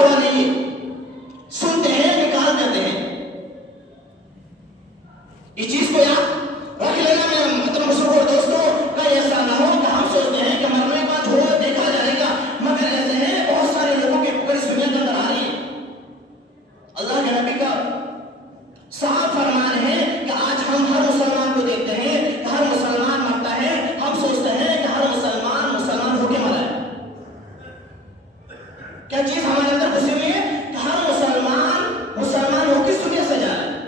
پرواہ نہیں ہے، سنتے ہیں نکال دیتے ہیں. اس چیز کو یاد رکھ لینا میرے محترم بزرگوں اور دوستوں. کہیں ایسا نہ ہو کہ ہم سوچتے ہیں کہ مرنے کے بعد ہوگا دیکھا جائے گا، مگر ایسے ہیں بہت سارے لوگوں کی پکڑ اس دنیا کے اندر آ رہی ہے. اللہ کے نبی کا صاف فرمان ہے کہ آج ہم ہر مسلمان کو دیکھتے ہیں کہ ہر مسلمان مرتا ہے، ہم سوچتے ہیں کہ ہر مسلمان مسلمان ہو کے مرا ہے. کیا چیز ہمارے اندر گھسی ہوئی ہے کہ ہر مسلمان مسلمان ہو کے دنیا سے جا رہا ہے.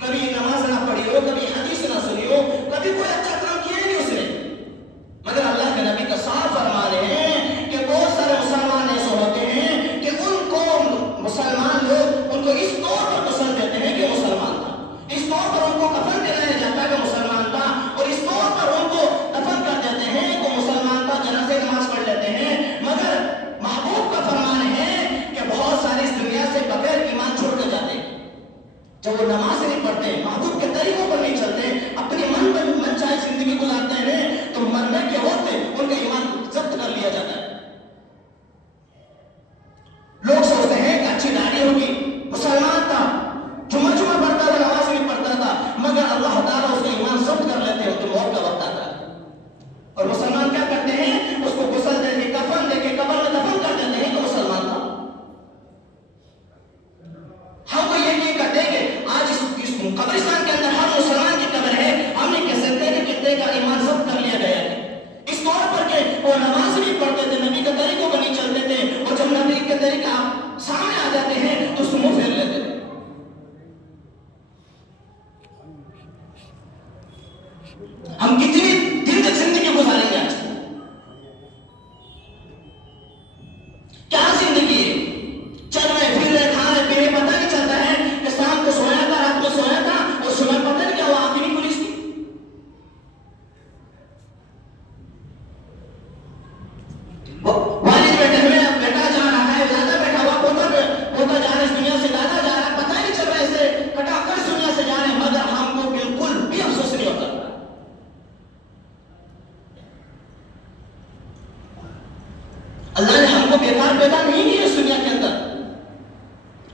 کبھی نماز نہ پڑھی ہو، کبھی حدیث نہ سنی ہو، کبھی کوئی اچھا کام کیا نہیں اس نے، مگر اللہ کے نبی کا صاف فرمان ہے کہ بہت سارے مسلمان ایسے ہوتے ہیں کہ ان کو مسلمان لوگ ان کو اس طور پر پسند دیتے ہیں کہ مسلمان تھا، اس طور پر ان کو کفن دلایا جاتا ہے کہ مسلمان تھا، اور اس طور پر ان کو دفن کر دیتے ہیں کہ مسلمان تھا، جنازے نماز پڑھ لیتے ہیں. مگر محبوب کا فرمان ہے کہ بہت سارے اس دنیا سے بغیر ایمان چھوڑ کر جاتے ہیں. جب وہ نماز نہیں پڑھتے، محبوب کے طریقوں پر نہیں چلتے، اپنی من چاہے زندگی گزارتے ہیں، تو مرنے کے وقت ان کا ایمان ضبط کر لیا جاتا ہے. لوگ سوچتے ہیں کہ اچھی داڑھی ہوگی، مسلمان تھا، جمعہ پڑھتا تھا، نماز نہیں پڑھتا تھا، مگر اللہ تعالیٰ اس کا ایمان ضبط کر لیتے ہیں. ان کے موت کا وقت آتا ہے اور مسلمان کیا کرتے ہیں؟ اس کو غسل دے کے کفن دے کے قبر میں دفن کر دیتے ہیں کہ مسلمان تھا. ہم کو یہ نہیں کرتے کہ آج اس قبرستان کے اندر ہر مسلمان کی قبر ہے، ہم نہیں کہہ سکتے کہ کتنے کا ایمان ضبط کر لیا گیا ہے. اس طور پر کہ وہ نماز نہیں پڑھتے تھے، نبی کے طریقوں پر نہیں چلتے تھے، اور جب نبی کے طریقہ سامنے آ جاتے ہیں تو اس منہ پھیر لیتے تھے. ہم کتنی دن تک زندگی گزاریں گے؟ آج کیا زندگی ہے؟ چل رہے پھر رہے کھا رہے پی رہے، پتہ نہیں چلتا ہے کہ شام کو سویا تھا، رات کو سویا تھا، اور صبح پتہ نہیں کیا ہوا، آنکھ نہیں کھلی اس کی. والد بیٹھے ہوئے، بیٹا جا رہا ہے، دادا بیٹھا ہوا، پوتا جا رہا ہے اس دنیا سے، دادا جا رہا ہے، پتہ نہیں چل رہا ہے، ایسے کٹا کر اس دنیا سے جا رہے ہیں، مگر ہم کو بالکل بھی افسوس نہیں ہوتا. اللہ نے ہم کو بیکار پیدا نہیں کیا اس دنیا کے اندر،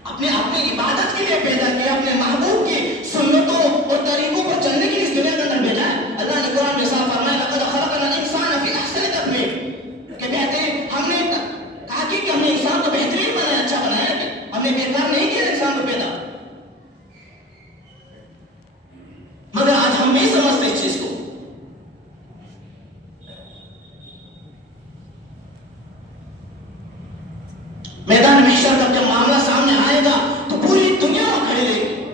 اپنے عبادت کے لیے پیدا کیا، اپنے محبوب کی سنتوں اور طریقوں پر چلنے کے لیے اس دنیا کے اندر بھیجا ہے. اللہ نے قرآن میں صاف فرمایا لقد خلقنا الانسان فی احسن تقویم، کہ بہترین ہم نے تحقیق کہ ہم نے انسان کو بہترین بنایا، اچھا بنایا، ہم نے بیکار نہیں کیا انسان کو پیدا. مگر آج ہم نہیں سمجھتے اس چیز کو. میدان محشر کا جب معاملہ سامنے آئے گا تو پوری دنیا میں کھڑے رہے گی.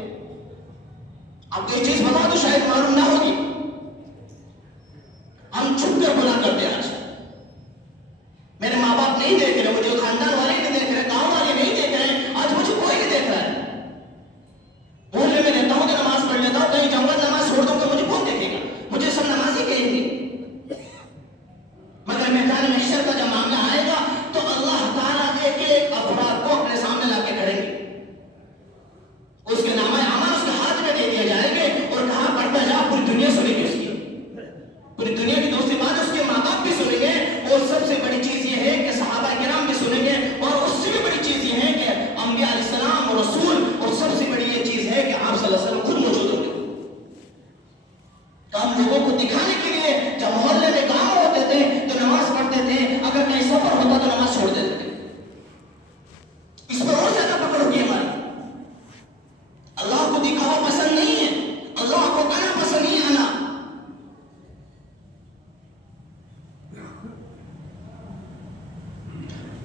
آپ کو یہ چیز بتا دو، شاید معلوم نہ ہوگی، ہم چھپ کر گناہ کرتے ہیں. آج میرے ماں باپ نہیں دیکھ رہے، مجھے خاندان والے نہیں دیکھ رہے، گاؤں والے نہیں دیکھ رہے، آج مجھے کوئی نہیں دیکھ رہا ہے. بولنے میں رہتا ہوں کہ نماز پڑھ لیتا ہوں، کہیں جاؤں گا نماز چھوڑ دوں تو مجھے کون دیکھے گا، مجھے سب نمازی کہیں گے. مگر میدان محشر کا جب معاملہ آئے گا تو اللہ تعالیٰ ایک ایک افراد کو اپنے سامنے لا کے کھڑیں گے. اس کے نامہ اعمال اس کے ہاتھ میں دے دیے جائیں گے اور کہاں پڑھتا جا، پوری دنیا سنے گی اس کی، پوری دنیا کی دوسری بات اس کے ماں باپ بھی سنیں گے، اور سب سے بڑی چیز یہ ہے کہ صحابہ کرام بھی سنیں گے، اور اس سے بھی بڑی چیز یہ ہے کہ انبیاء علیہ السلام اور رسول، اور سب سے بڑی یہ چیز ہے کہ آپ صلی اللہ علیہ وسلم خود موجود ہوں گے. تو ہم لوگوں کو دکھانے کے لیے جب محلے میں کام ہوتے تھے تو نماز پڑھتے تھے، اگر کہیں سفر ہوتا تو نماز چھوڑ دیتے تھے. اس پر اور زیادہ پکڑ ہوگی ہماری. اللہ کو دکھاوا پسند نہیں ہے، اللہ کو انا پسند نہیں ہے.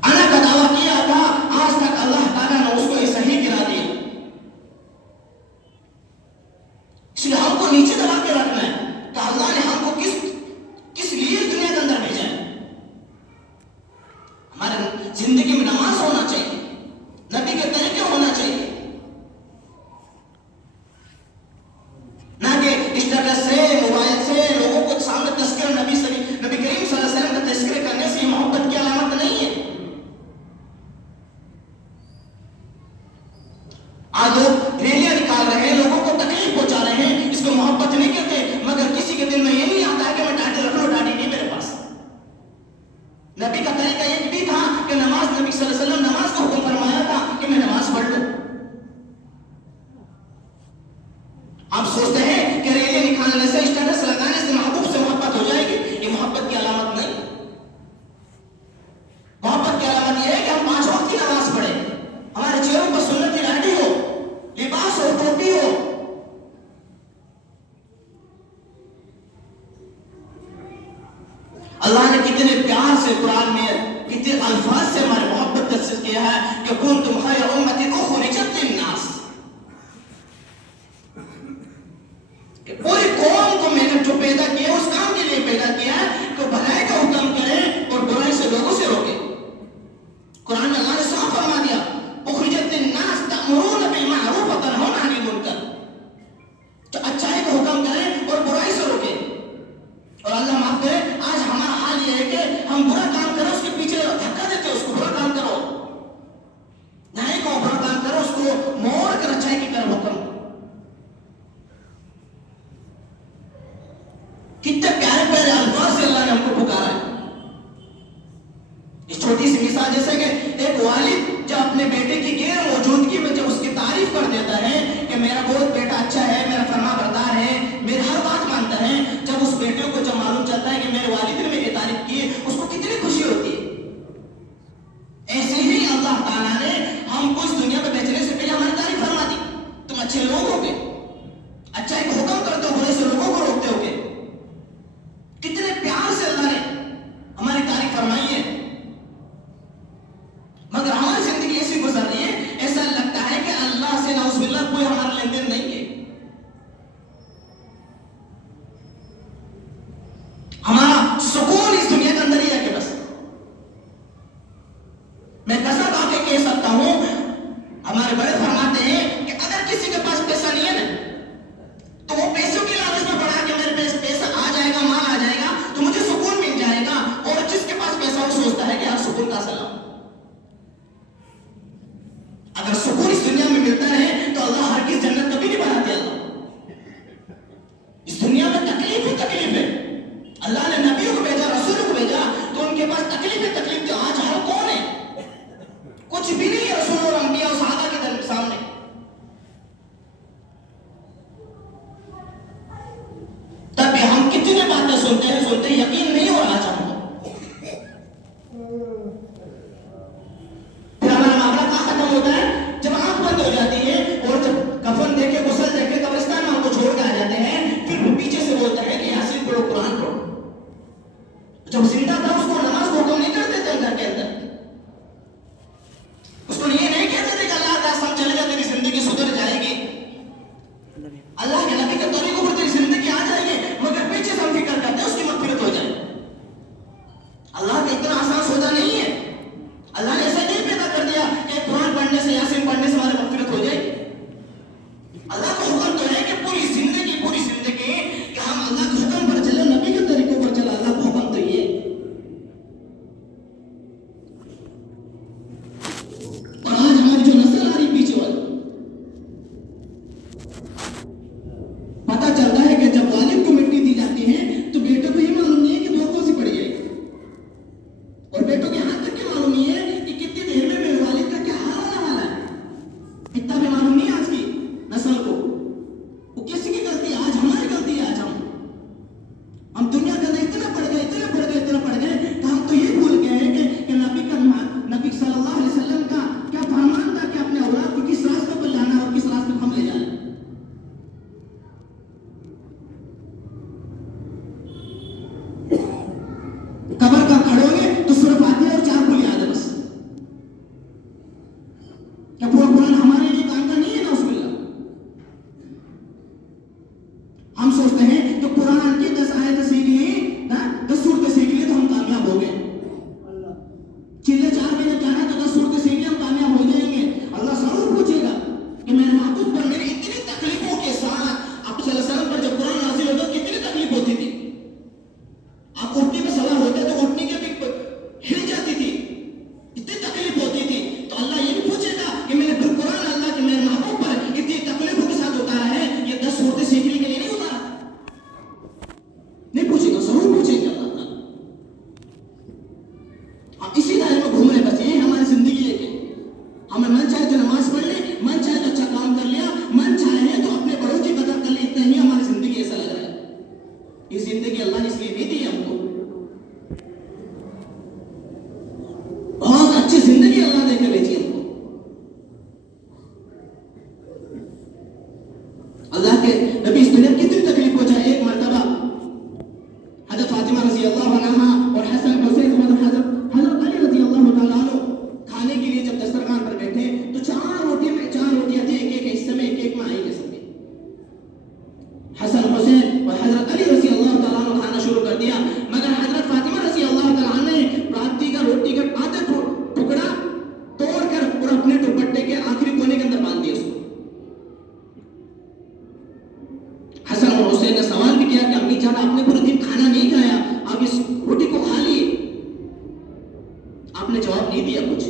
انا کا دعویٰ کیا تھا، آج تک اللہ تعالیٰ نے اس کو یہ صحیح گرا دیا. اس لیے ہم کو نیچے دبا کے رکھنا ہے کہ اللہ نے ہم کو کس لیے اس دنیا کے اندر بھیجا ہے. ہمارے زندگی میں نماز ہونا چاہیے، نبی کے طریقے ہونا چاہیے، نہ کہ انٹرنیٹ سے، موبائل سے لوگوں کو سامنے تذکرہ نبی کریم صلی اللہ علیہ وسلم کا تذکرہ کرنے سے محبت کی علامت نہیں ہے. آج لوگ ریلیاں نکال رہے ہیں، لوگوں کو تکلیف پہنچا رہے ہیں، اس کو محبت نہیں کہتے. مگر کسی کے دل میں یہ نہیں آتا ہے کہ میں ڈاڈی رکھ لوں، ڈاڈی نہیں میرے پاس. نبی کا طریقہ یہ بھی تھا کہ نماز، نبی صلی اللہ علیہ وسلم آپ سوچتے ہیں کہ ریلیں نکالنے سے اسٹیٹس لگانے سے محبوب سے محبت ہو جائے گی. یہ محبت کی علامت نہیں. محبت کی علامت یہ ہے کہ ہم 5 وقت کی نماز پڑھیں, ہمارے چہروں پر سنت کی لاٹھی ہو, لباس ہو, ٹوپی ہو. اللہ نے کتنے پیار سے قرآن میں کتنے الفاظ سے ہماری محبت تفسیر کیا ہے کہ کنتم خیر امت اخرجت للناس, کہ پوری قوم کو میں نے جو پیدا کیا اس کام کے لیے پیدا کیا ہے کہ بھلائی کا حکم کریں اور برائی سے لوگوں سے روکیں. قرآن میں اللہ نے صاف فرما دیا اخرجت للناس تأمرون بالمعروف وتنهون عن المنکر, تو اچھائی کا حکم کریں اور برائی سے روکیں. اور اللہ معاف کرے آج ہمارا حال یہ ہے کہ ہم برا کام کریں اس کے پیچھے دھکا دیتے, اس کو برا کام کرو, نہیں کو برا کام کرو, اس کو موڑ کر اچھائی کی طرف حکم. کتنے پیارے پیارے الفاظ سے اللہ نے ہم کو پکارا ہے. اس چھوٹی سی مثال جیسے کہ ایک والد جب اپنے بیٹے کی غیر موجودگی میں جب اس کی تعریف کر دیتا ہے کہ میرا بہت بیٹا اچھا ہے, میرا فرما بردار ہے, میری ہر بات مانتا ہے, جب اس بیٹے کو جب معلوم چلتا ہے کہ میرے والد نے میری تعریف کی, اس کو کتنی خوشی ہوتی ہے. ایسے ہی اللہ تعالیٰ نے ہم کو اس دنیا میں بیچنے سے پہلے ہماری تعریف فرما دی. تم اچھے لوگ ہو گے, اچھائی کو حکم کرتے ہو, برے سے لوگوں کو روکتے ہو گے. کتنے پیار سے اللہ نے ہماری تعریف فرمائی ہے. مگر ہماری زندگی ایسی گزر رہی ہے, ایسا لگتا ہے کہ اللہ سے نعوذ باللہ کوئی ہمارا لین دین نہیں ہے. ہمارا سکون اس دنیا کے اندر ہی ہے کہ بس میں قسم کھا کے کہہ سکتا ہوں, ہمارے بڑے فرماتے ہیں کہ اگر کسی کے پاس پیسہ نہیں ہے نا تو وہ پیسوں کی لالچ میں پڑا کہ میرے پاس پیسہ آ جائے گا, مال آ جائے گا تو مجھے سکون مل جائے گا. اور جس کے پاس پیسہ وہ سوچتا ہے کہ یار سکون کا سلام. اگر سکون اس دنیا میں ملتا رہے تو اللہ ہرگز جنت کبھی نہیں بناتے. اللہ اس دنیا میں تکلیف ہی تکلیف ہے. اللہ نے نبیوں کو بھیجا, رسولوں کو بھیجا تو ان کے پاس تکلیف ہی تکلیف تھی. آج ہر کون ہے, کچھ بھی نہیں ہے رسول اور انبیاء اور صحابہ کے سامنے. تب بھی ہم کتنے باتیں سنتے ہیں, یقین نہیں ہو رہا آج ہم کو. پھر ہمارا معاملہ کہاں ختم ہوتا ہے, جب آنکھ بند ہو جاتی ہے اور جب کفن دے کے غسل دے کے قبرستان میں ہم کو چھوڑ کے آ جاتے ہیں, پھر پیچھے سے بولتا ہے کہ یاسین پڑھو, قرآن پڑھو. جب زندہ تھا اس کو نماز کو حکم نہیں کرتے تھے گھر کے اندر, اس کو یہ نہیں کہتے تھے کہ اللہ کا قسم چلے گا تیری زندگی سدھر جائے گی, اللہ کے نبی کے طریقوں پر تیری زندگی آ جائے گی. مگر پیچھے سے ہم فکر کرتے ہیں اس کی مغفرت ہو جائے. اللہ کا اتنا آسان سودا نہیں ہے. جواب نہیں دیا کچھ.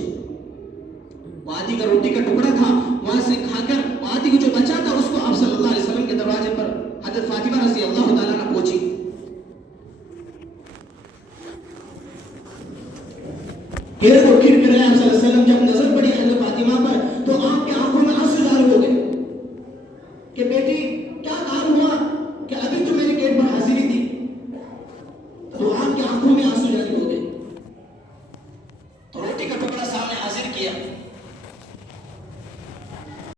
وہ آدھی کا روٹی کا ٹکڑا تھا, وہاں سے کھا کر وہ آدھی کو جو بچا تھا اس کو آپ صلی اللہ علیہ وسلم کے دروازے پر حضرت فاطمہ رضی اللہ تعالیٰ عنہ پہنچی. پھر وہ کھڑ کر آپ صلی اللہ علیہ وسلم جب نظر پڑی حضرت فاطمہ پر تو آپ کے آنکھوں میں آنسو جاری ہو گئے کہ بیٹی کیا کام ہوا کہ ابھی تو میرے گیٹ پر حاضری دی. تو آپ کے آنکھوں میں آنسو جاری ہو گئے. تو روٹی کا ٹکڑا سامنے حاضر کیا,